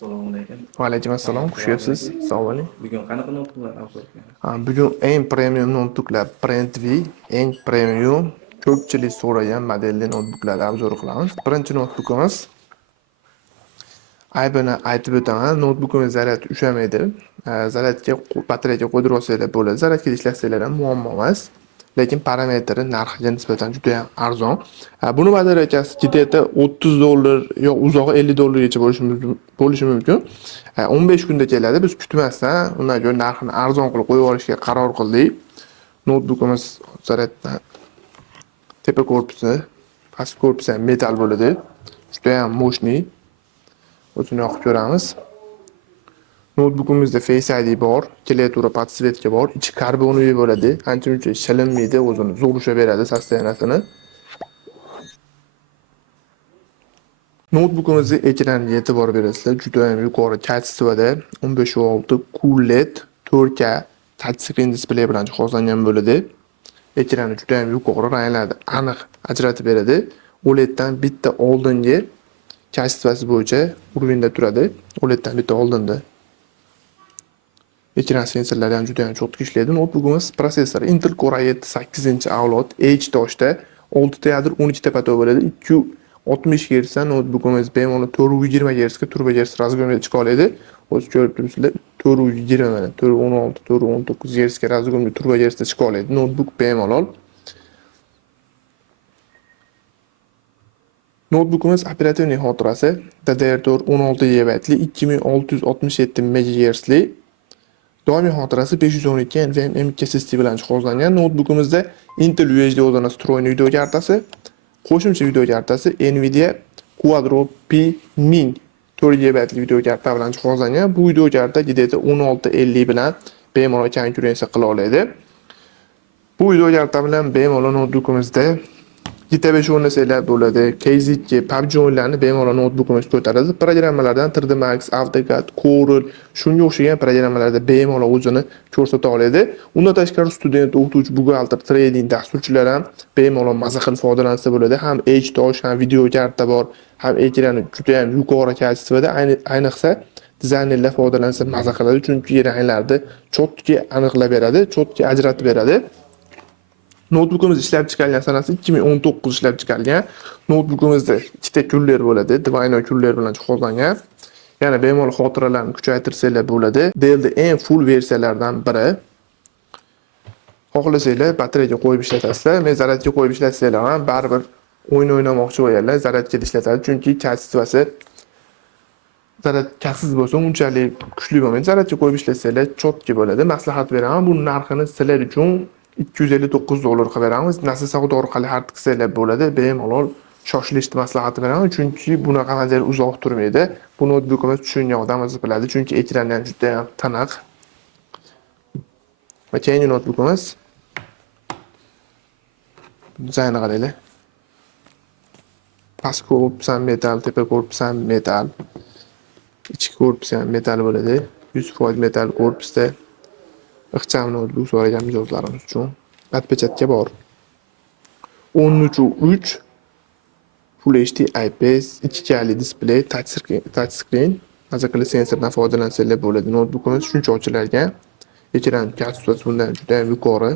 Assalomu alaykum. Va alaykum assalom, xush kelibsiz. Assalomu alaykum. Bugun qanaqa notlar afzal ekan? Bugun eng premium notebooklar BrandV eng premium ko'pchilik so'ragan modelli notebooklarni obzor qilamiz. Birinchi notebookimiz aybini aytib o'taman. Notebookimiz zaryad ushlamaydi. Zaryadga batareyaga qo'ydirib olsanglar bo'ladi. Zaryadga ishlasanglar ham muammo emas. Lekin parametri narxiga nisbatan juda ham arzon. Buni batareyasi ketayotda $30 yo uzog'i $50 gacha bo'lishi mumkin. 15 kunda keladi. Biz kutmasdan undan ko'ra narxini arzon qilib qo'yib olishga qaror qildik. Notebookimiz zaryaddan tepa korpusi, past korpusi ham metal bo'ladi. Juda ham mo'shni. O'zini yoqib ko'ramiz. Notebookimizda Face ID bor, klaviatura podsvetka bor, ichi karboniy bo'ladi. Ancha-muncha shilinmaydi, o'zini zo'r ushaveradi sostoyaniyasini. Notebookimizga ekraniga e'tibor berasizlar, juda ham yuqori kачествоda 15.6 QLED 4K touchscreen displey bilan jihozlangan bo'ladi. Ekrani juda ham yuqori, ranglarni aniq ajratib beradi. OLEDdan bitta oldingi kачествоsi bo'yicha urinda turadi. OLEDdan bitta oldinda. Ekran sensorlari ham juda ham cho'tki ishlaydi. Notebookimiz protsessori Intel Core i7 8-avlod H-toshda 6 ta yadro 12 ta pato bo'ladi. 260 Hz notebookimiz bemalol 420 Hz ga turbo Hz razgomga chiqa oladi. O'z ko'rib turibsizlar, 420 mana 416, 419 Hz ga razgomga turbo Hz da chiqa oladi. Notebook bemalol. Notebookimiz operativ xotirasi DDR4 16 GB li 2667 MHz li. Doimiy xotirasi 512 NVMe SSD bilan jihozlangan. Notebookimizda Intel UHD o'zini встроенный video kartasi, qo'shimcha video kartasi Nvidia Quadro P1000 4 GB li video karta bilan jihozlangan. Bu video karta GDDR 1650 bilan bemalol konkurensiya qila oladi. Bu video karta bilan bemalol notebookimizda GTA 5 o'ynasanglar bo'ladi. KZ2, PUBG o'yinlarini bemalol notebookimiz ko'taradi. Programmalardan 3D Max, AutoCAD, Corel, shunga o'xshagan programmalarda bemalol o'zini ko'rsata oladi. Undan tashqari student, o'qituvchi, buxgalter, trading dasturchilar ham bemalol maza qilib foydalansa bo'ladi. Ham H-tosh, ham video karta bor, ham ekrani juda ham yuqori kачествоda, ayniqsa dizaynerlar foydalansa maza qiladi, chunki ranglarni cho'tki aniqlab beradi, cho'tki ajratib beradi. Notebookimiz ishlab chiqarilgan sanasi 2019 ishlab chiqarilgan. Notebookimizda ikkita kunlar bo'ladi, Divino kunlar bilan jihozlangan. Yana bemalol xotiralarni kuchaytirsanglar bo'ladi. Dell'da eng full versiyalardan biri. Xohlasanglar batareyaga qo'yib ishlatasizlar, men zaryadga qo'yib ishlatsanglar ham baribir o'yin o'ynamoqchi bo'lganlar zaryadga ishlatadi, chunki kачествоsi zaryad katsiz bo'lsa unchalik kuchli bo'lmaydi. Zaryadga qo'yib ishlatsanglar cho'tki bo'ladi. Maslahat beraman, bu narxini sizlar uchun $259 qilib beramiz. Nasl savdo orqali xarid qilsanglar bo'ladi. Bemalol shoshilishni maslahati beraman, chunki bunaqa model uzoq turmaydi. Bu notebookimiz tushungan odam o'zi biladi, chunki ekrani ham juda ham tiniq. Va keyingi notebookimiz dizayni qaranglar. Past korpus ham metal, tepa korpus ham metal. Ichki korpus ham metal bo'ladi. 100% metal korpusda. Ixcham notebook so'ragan mijozlarimiz uchun atpechatka bor. 13.3 Full HD IPS 2K display, touchscreen, mazaqli sensordan foydalansanlar bo'ladi. Notebookimiz shuncha ochiladigan. Ekran kачествоsi bundan juda ham yuqori.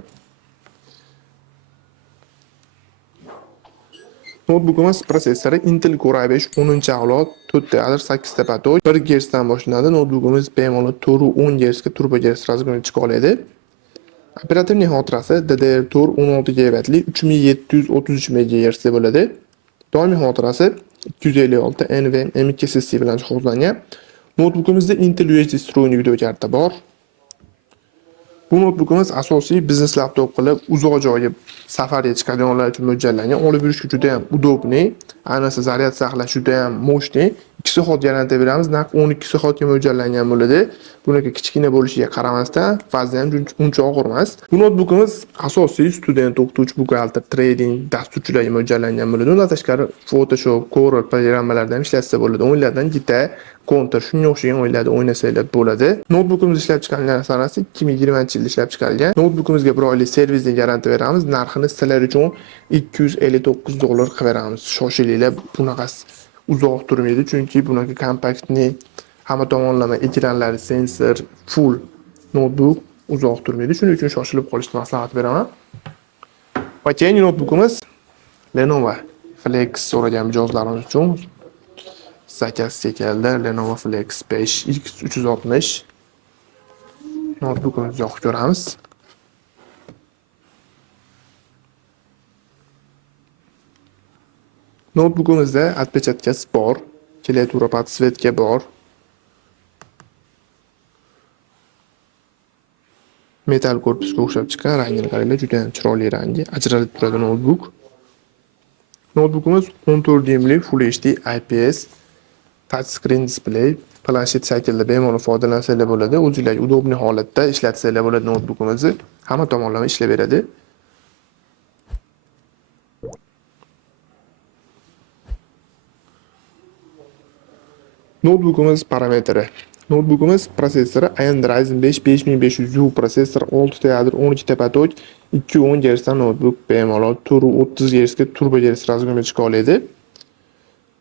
Notebookimiz protsessori Intel Core i5 10-avlod 4 ta yadro 8 ta pato 1 GHz dan boshlanadi. Notebookimiz bemalol 410 Hz ga turbo Hz razgomga chiqa oladi. Operativ xotirasi DDR4 16 GB li 3733 MHz bo'ladi. Doimiy xotirasi 256 NVMe SSD bilan jihozlangan. Notebookimizda Intel UHD встроенный video karta bor. Bu notebookimiz asosiy biznes laptop qilib uzoq joyga safarga chiqadiganlar uchun mo'ljallangan. Olib yurishga juda ham udobniy, ayniqsa zaryad saqlash juda ham mo'shni. 2 soat garantiya beramiz, naq 12 soatga mo'ljallangan bo'ladi. Buniki kichkina bo'lishiga qaramasdan vazni ham uncha og'ir emas. Bu notebookimiz asosiy student, o'qituvchi, buxgalter, trading dasturchilarga mo'ljallangan bo'ladi. Undan tashqari Photoshop, Corel programmalarida ham ishlatsa bo'ladi. O'yinlardan GTA, Counter shunga o'xshagan o'yinlarni o'ynasanglar bo'ladi. Notebookimiz ishlab chiqarilgan sanasi 2020-yil ishlab chiqarilgan. Notebookimizga 1 oylik servislik garantiya beramiz. Narxini sizlar uchun $259 qilib beramiz. Shoshilinglar, bunaqasi uzoq turmaydi, chunki bunaqa kompaktni hamma tomonlama ekranlari, sensor, full notebook uzoq turmaydi. Shuning uchun shoshilib qolishni maslahat beraman. Va keyingi notebookimiz Lenovo Flex so'ragan mijozlarimiz uchun zakazga keldi. Lenovo Flex 5X360 notebookimizni yoqib ko'ramiz. Notebookimizda отпечаткasi bor, klaviatura подсветка bor. Metal korpusga o'xshab chiqqan, rangini qaranglar, juda ham chiroyli rangi, ajralib turadi notebook. Notebookimiz 14 dyuymli Full HD IPS touchscreen display, planshet shaklida bemalol foydalansanglar bo'ladi. O'zingizlarga udobniy holatda ishlatsanglar bo'ladi notebookimizni. Hamma tomonlama ishlab beradi. Notebookimiz parametri. Notebookimiz prosessori AMD Ryzen 5 5500U prosessor, 6 ta yadro, 12 ta patok, 210 Hz dan notebook bemalol 30 Hz ga turbo Hz razgomga chiqa oladi.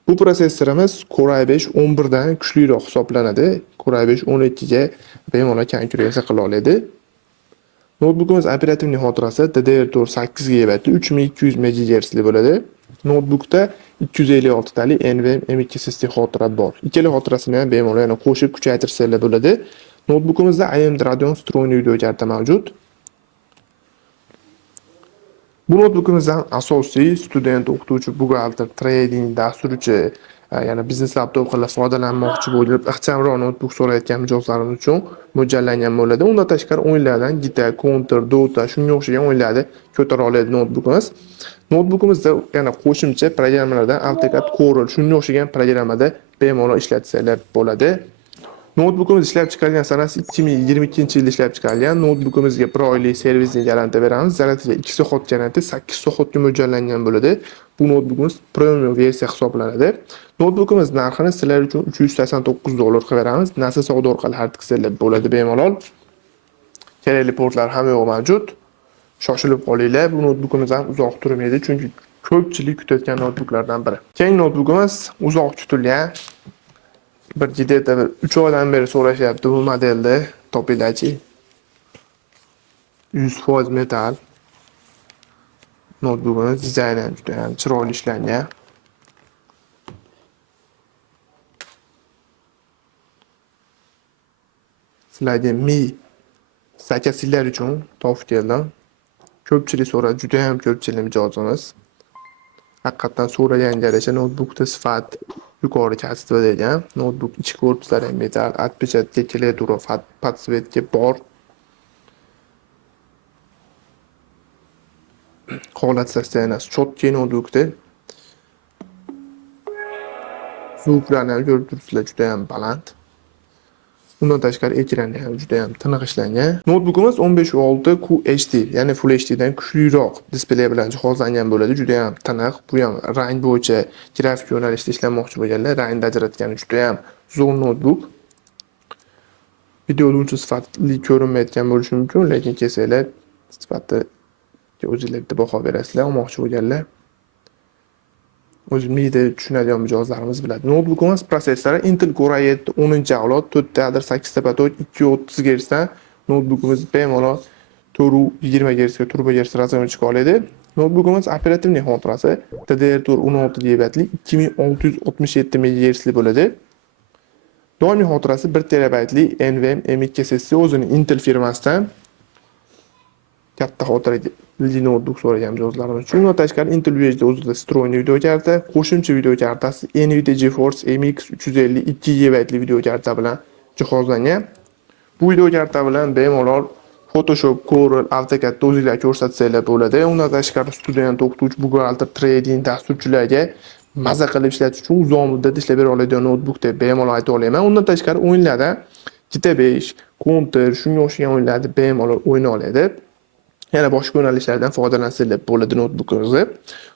Bu prosessorimiz Core i5 11 dan kuchliroq hisoblanadi. Core i5 12 ga bemalol konkurensiya qila oladi. Notebookimiz operativ xotirasi DDR4 8 GB 3200 MHz bo'ladi. Notebookda 256 talik NVMe M.2 SSD xotira bor. Ikkala xotirasini ham bemalol yana qo'shib kuchaytirsangiz bo'ladi. Notebookimizda AMD Radeon vstроенный video karta mavjud. Bu notebookimizdan asosiy student, o'qituvchi, buxgalter, trading, dasturchi, yana biznes laptop qilib foydalanmoqchi bo'lib, ixchamroq notebook so'rayotgan mijozlarimiz uchun mo'ljallangan bo'ladi. Undan tashqari o'yinlardan Gita, Counter, Dota shunga o'xshagan o'yinlarni ko'tara oladi notebookimiz. Notebookimizda yana qo'shimcha programmalardan AutoCAD, Corel shunga o'xshagan programmada bemalol ishlatsanglar bo'ladi. Notebookimiz ishlab chiqarilgan sanasi 2022-yilda ishlab chiqarilgan. Notebookimizga 1 oylik servisning garantiya beramiz. Zaratiga 2 soat garantiya 8 soatga mo'ljallangan bo'ladi. Bu notebookimiz premium versiya hisoblanadi. Notebookimiz narxini sizlar uchun $389 qilib beramiz. Nasa savdo orqali xarid qilsanglar bo'ladi bemalol. Kerakli portlar hamma yoq mavjud. Shoshilib qolinglar. Bu notebookimiz ham uzoq turmaydi, chunki ko'pchilik kutayotgan notebooklardan biri. Keyingi notebookimiz uzoq kutilgan. Bir jiddiy 3 oydan beri so'rashyapti bu modelni topinglarchi. 100% metal. Notebookimiz dizayni ham juda ham chiroyli ishlangan. Sizlarga Mi zakazlar uchun topib keldim. Ko'pchilik so'radi, juda ham ko'pchilik mijozimiz. Haqiqatan so'raganga yarasha notebookda sifat yuqori kastiva degan. Notebook ichki korpuslari ham metal, отпечатка, klaviatura, подсветка bor. Holat sostenasi cho'tki notebookda. Zvuklarni ham ko'rib turibsizlar, juda ham baland. Undan tashqari ekrani ham juda ham tiniq ishlangan. Notebookimiz 15.6 QHD, ya'ni Full HD dan kuchliroq displey bilan jihozlangan bo'ladi. Juda ham tiniq. Bu ham rang bo'yicha grafik yo'nalishda ishlamoqchi bo'lganlar rangni ajratgani juda ham zo'r notebook. Videoda uncha sifatli ko'rinmayotgan bo'lishi mumkin, lekin kelsanglar sifatiga o'zingizlar baho berasizlar, olmoqchi bo'lganlar. O'zimizda tushunadigan mijozlarimiz biladi. Notebookimiz prosessori Intel Core i7 10-avlod, 4 ta yadro, 8 ta patok, 230 Hz dan notebookimiz bemalol 420 Hz ga turbo Hz razgomga chiqa oladi. Notebookimiz operativ xotirasi DDR4 16 GB 2667 MHz bo'ladi. Doimiy xotirasi 1 TB NVMe M.2 SSD o'zining Intel firmasidan katta xotirali notebook so'ragan mijozlarimiz uchun. Undan tashqari Intel UHD o'zida vstроенный video karta, qo'shimcha video kartasi Nvidia GeForce MX 350 2 GB video karta bilan jihozlangan. Bu video karta bilan bemalol Photoshop, Corel, AutoCAD o'zingizlar ko'rsatsanglar bo'ladi. Undan tashqari student, o'qituvchi, buxgalter, trading, dasturchilarga maza qilib ishlatish uchun uzoq muddat ishlab bera oladigan notebook deb bemalol ayta olaman. Undan tashqari o'yinlarda GTA 5, Counter shunga o'xshagan o'yinlarni bemalol o'yna oladi. Yana boshqa yo'nalishlardan foydalansanglar bo'ladi notebookimizni.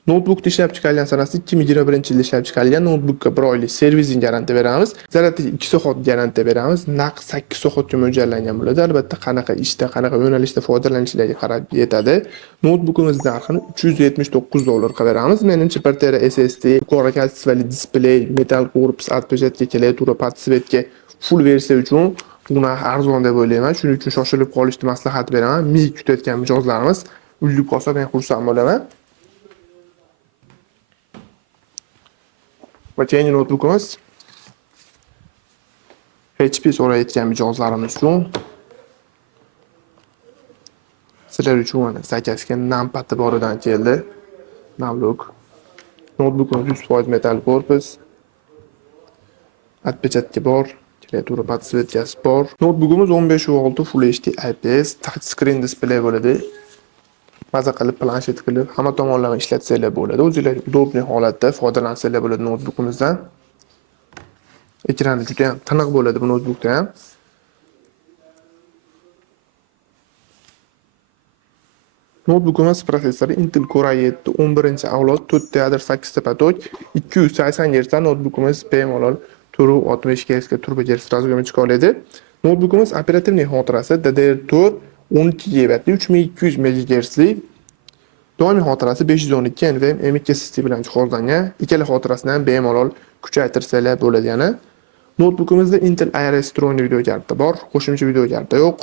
Notebookni ishlab chiqarilgan sanasi 2021-yilda ishlab chiqarilgan. Notebookga 1 oylik servisning garantiya beramiz. Zaratiga 2 soat garantiya beramiz. Naq 8 soatga mo'ljallangan bo'ladi. Albatta qanaqa ishda, qanaqa yo'nalishda foydalanishlarga qarab yetadi. Notebookimiz narxini $379 qilib beramiz. Menimcha 1 tera SSD, yuqori kastivali displey, metal korpus, отпечатка, klaviatura, подсветка full versiya uchun bu narx arzon deb o'ylayman. Shuning uchun shoshilib qolishni maslahat beraman. Ming kutayotgan mijozlarimiz uyli qolsa men xursand bo'laman. Va keyingi notebookimiz HP so'rayotgan mijozlarimiz uchun sizlar uchun mana zakazga nampati boridan keldi. Navluk. Notebookimiz 100% metal korpus. Atpechatga bor, klaviatura podsvetkasi bor. Notebookimiz 15.6 Full HD IPS touch screen display bo'ladi. Maza qilib planshet qilib hamma tomonlama ishlatsanglar bo'ladi. O'zingizlar udobli holatda foydalansanglar bo'ladi notebookimizdan. Ekrani juda ham tiniq bo'ladi bu notebookda ham. Notebookimiz prosessori Intel Core i7 11-avlod 4 teatr 8 ta patok 280 Hz notebookimiz bemalol 460 Hz ga turbo Hz razgami chiqa oladi. Notebookimiz operativniy xotirasi DDR4 12 GB 3200 MHz doimiy xotirasi 512 NVMe M.2 SSD bilan jihozlangan. Ikkala xotirasini ham bemalol kuchaytirsalar bo'ladi yana. Notebookimizda Intel Iris vstроенный video karta bor, qo'shimcha video karta yo'q.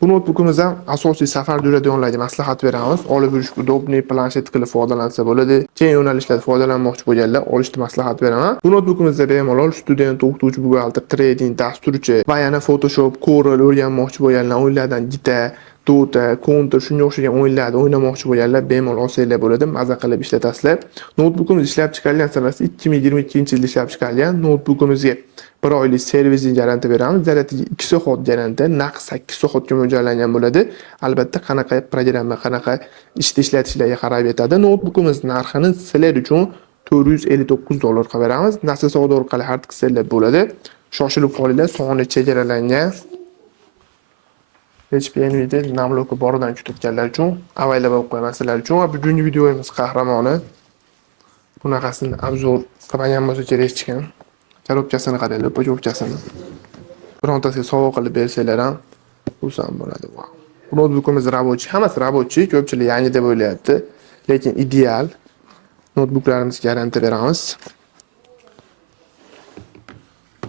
Bu notebookimizdan asosiy safar duradionlarga maslahat beramiz. Olib yurish udobniy planshet qilib foydalansa bo'ladi. Keng yo'nalishlarda foydalanmoqchi bo'lganlar olishni maslahat beraman. Bu notebookimizda bemalol student, o'qituvchi, buxgalter, trading, dasturchi va yana Photoshop, Corel o'rganmoqchi bo'lganlar, o'yinlardan Gita, Dota, Counter shunga o'xshagan o'yinlarda o'ynamoqchi bo'lganlar bemalol olsanglar bo'ladi. Maza qilib ishlatasizlar. Notebookimiz ishlab chiqarilgan sanasi 2022-yilda ishlab chiqarilgan. Notebookimizga 1 oylik servising garantiya beramiz. Zaryadiga 2 soat garantiya, naq 8 soatga mo'ljallangan bo'ladi. Albatta, qanaqa programma, qanaqa ishda ishlatishlarga qarab yetadi. Notebookimiz narxini sizlar uchun $459 qilib beramiz. Nasl savdo orqali xarid qilsanglar bo'ladi. Shoshilib qolinglar, soni chegaralangan. HP Nvidia namloki boridan kutayotganlar uchun avaylab qo'yaman sizlar uchun. Va bugungi videomiz qahramoni bunaqasini obzor qilmagan bo'lsa kerak hech kim. Korobkasini qaranglar, pochopkasini. Birontasiga sovg'a qilib bersanglar ham xursand bo'ladi. Wow. Bu notebookimiz rabochiy, hammasi rabochiy, ko'pchilik yangi deb o'ylayapti, lekin ideal. Notebooklarimiz garantiya beramiz.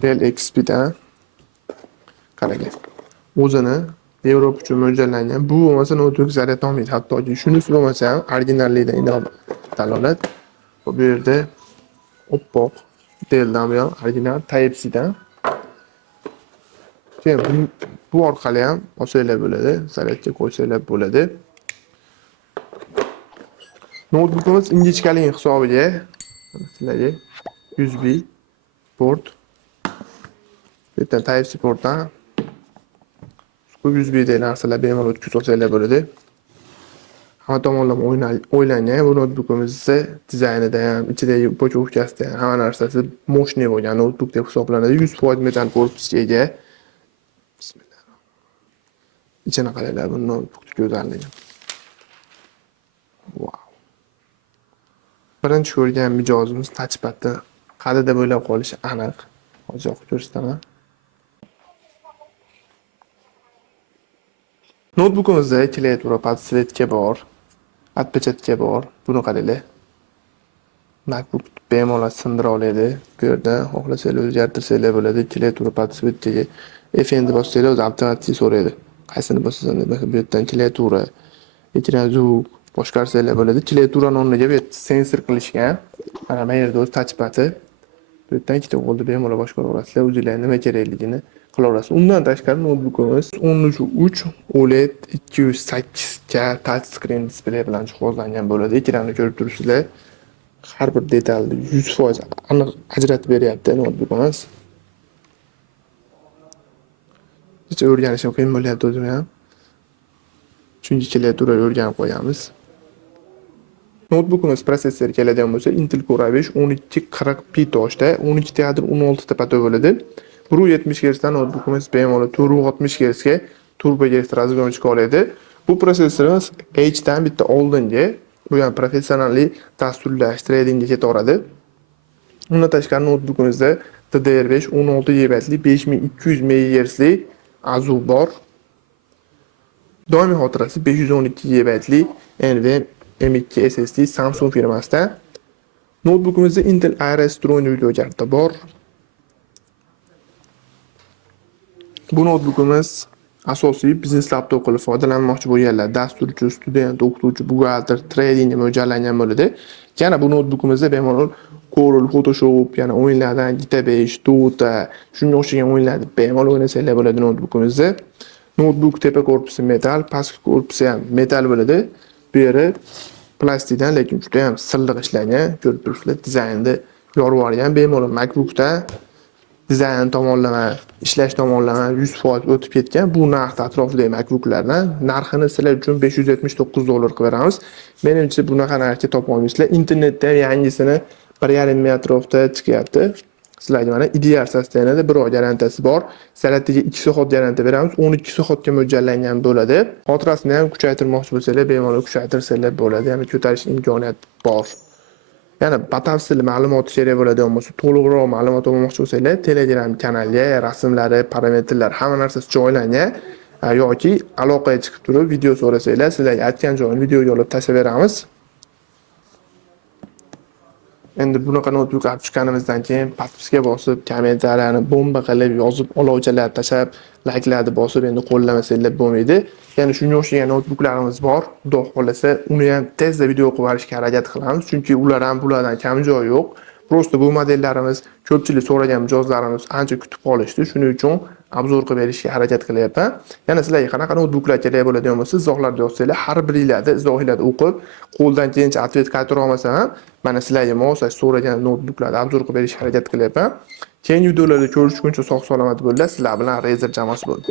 Dell XP dan qarang. O'zini Yevropa uchun mo'ljallangan. Bu bo'lmasa notebook zaryad olmaydi. Hattoki shunisi bo'lmasa ham originallikdan inobat dalolat. Bu yerda oppoq Dell'dan bu ham original Type-C dan. Keyin bu orqali ham olsanglar bo'ladi, zaryadga qo'ysanglar bo'ladi. Notebookimiz ingichkalik hisobiga sizlarga USB port, bu yerdan Type-C portdan USB da narsalar bemalol o'tkazib olsanglar bo'ladi. Hamma tomonlama o'ylangan. Bu notebookimiz esa dizaynida ham, ichidagi pochopkasida ham hamma narsasi moshniy bo'lgan notebook deb hisoblanadi. 100% metal korpusga ega. Bismillah. Ichini qaranglar, bu notebookning go'zalligi. Wow. Birinchi ko'rgan mijozimiz touchpadni qadida bo'ylab qolishi aniq. Hozir o'qib ko'rsataman. Notebookimizda klaviatura podsvetka bor, atpechatga bor. Buni qaranglar. MacBook bemalol sindira oladi. Bu yerda xohlasanglar o'zgartirsanglar bo'ladi. Klaviatura podsvetkaga F'ni bossanglar o'zi avtomatik so'raydi. Qaysini bossangiz, bu yerdan klaviatura, ekran zvuk boshqarsanglar bo'ladi. Klaviaturani o'rniga bu yerda sensor qilishgan. Mana bu yerda o'z touchpadi. Bu yerdan ikkita qo'lda bemalol boshqara olasizlar. O'zingizlar nima kerakligini qila olasiz. Undan tashqari notebookimiz 13 OLED 208 K touch screen display bilan jihozlangan bo'ladi. Ekranni ko'rib turibsizlar. Har bir detalni 100% aniq ajratib beryapti notebookimiz. Hech o'rganishim qiyin bo'lyapti o'zim ham. Chunki klaviatura o'rganib qo'yamiz. Notebookimiz prosessori keladigan bo'lsa Intel Core i5 1240p toshda 12 teatr 16 ta patok bo'ladi. 170 Hz dan notebookimiz bemalol 460 Hz ga turbo Hz razgami chiqa oladi. Bu prosessorimiz H dan bitta oldingi, bu ham professionallik dasturlash tradingga ketaveradi. Undan tashqari notebookimizda DDR5 16 GB 5200 MHz AZU bor. Doimiy xotirasi 512 GB NVMe M.2 SSD Samsung firmasidan. Notebookimizda Intel Iris vstроенный video karta bor. Bu notebookimiz asosiy biznes laptop qilib foydalanmoqchi bo'lganlar, dasturchi, student, o'qituvchi, buxgalter, tradingga mo'ljallangan bo'ladi. Yana bu notebookimizda bemalol Corel, Photoshop, yana o'yinlardan GTA 5, Dota, shunga o'xshagan o'yinlarni bemalol o'ynasanglar bo'ladi notebookimizda. Notebook tepa korpusi metal, pastki korpusi ham metal bo'ladi. Bu yeri plastikdan, lekin juda ham silliq ishlangan. Ko'rib turibsizlar, dizaynni yorib olgan. Bemalol MacBookda dizayn tomonlama, ishlash tomonlama 100% o'tib ketgan. Bu narxda atrofidagi MacBooklardan narxini sizlar uchun $579 qilib beramiz. Menimcha bunaqa narxga topa olmaysizlar. Internetda yangisini 1,5 ming atrofida chiqyapti. Sizlarga mana ideal sostoyanida 1 oy garantiyasi bor. Zaratiga 2 soat garantiya beramiz. 12 soatga mo'ljallangan bo'ladi. Xotirasini ham kuchaytirmoqchi bo'lsangiz, bemalol kuchaytirsangiz bo'ladi. Ya'ni ko'tarish imkoniyati bor. Yana batafsil ma'lumot kerak bo'ladigan bo'lsa, to'liqroq ma'lumot olmoqchi bo'lsangiz, Telegram kanaliga rasmlari, parametrlar, hamma narsasi joylangan yoki aloqaga chiqib turib video so'rasanglar, sizlarga aytgan joyini videoga olib tashlab beramiz. Endi bunaqa notebook olib chiqqanimizdan keyin podpiska bosib, kommentariyani bomba qilib yozib, olovchalar tashab, layklarni bosib endi qo'llamasanglar bo'lmaydi. Ya'ni shunga o'xshagan notebooklarimiz bor. Xudo xolasa, uni ham tezda video qilib olishga harakat qilamiz, chunki ular ham bulardan kam joyi yo'q. Prosta bu modellarimiz ko'pchilik so'ragan mijozlarimiz ancha kutib qolishdi. Shuning uchun obzor qilib berishga harakat qilyapman. Yana sizlarga qanaqa notebooklar kerak bo'ladigan bo'lsa, izohlarda yozsanglar, har biringlarni izohlarni o'qib, qo'ldan kelgancha otvet qaytara olmasam ham, mana sizlarga mos so'ragan notebooklarni obzor qilib berishga harakat qilyapman. Keyingi videolarda ko'rishguncha sog' salomat bo'linglar. Sizlar bilan Razer jamoasi bo'ldi.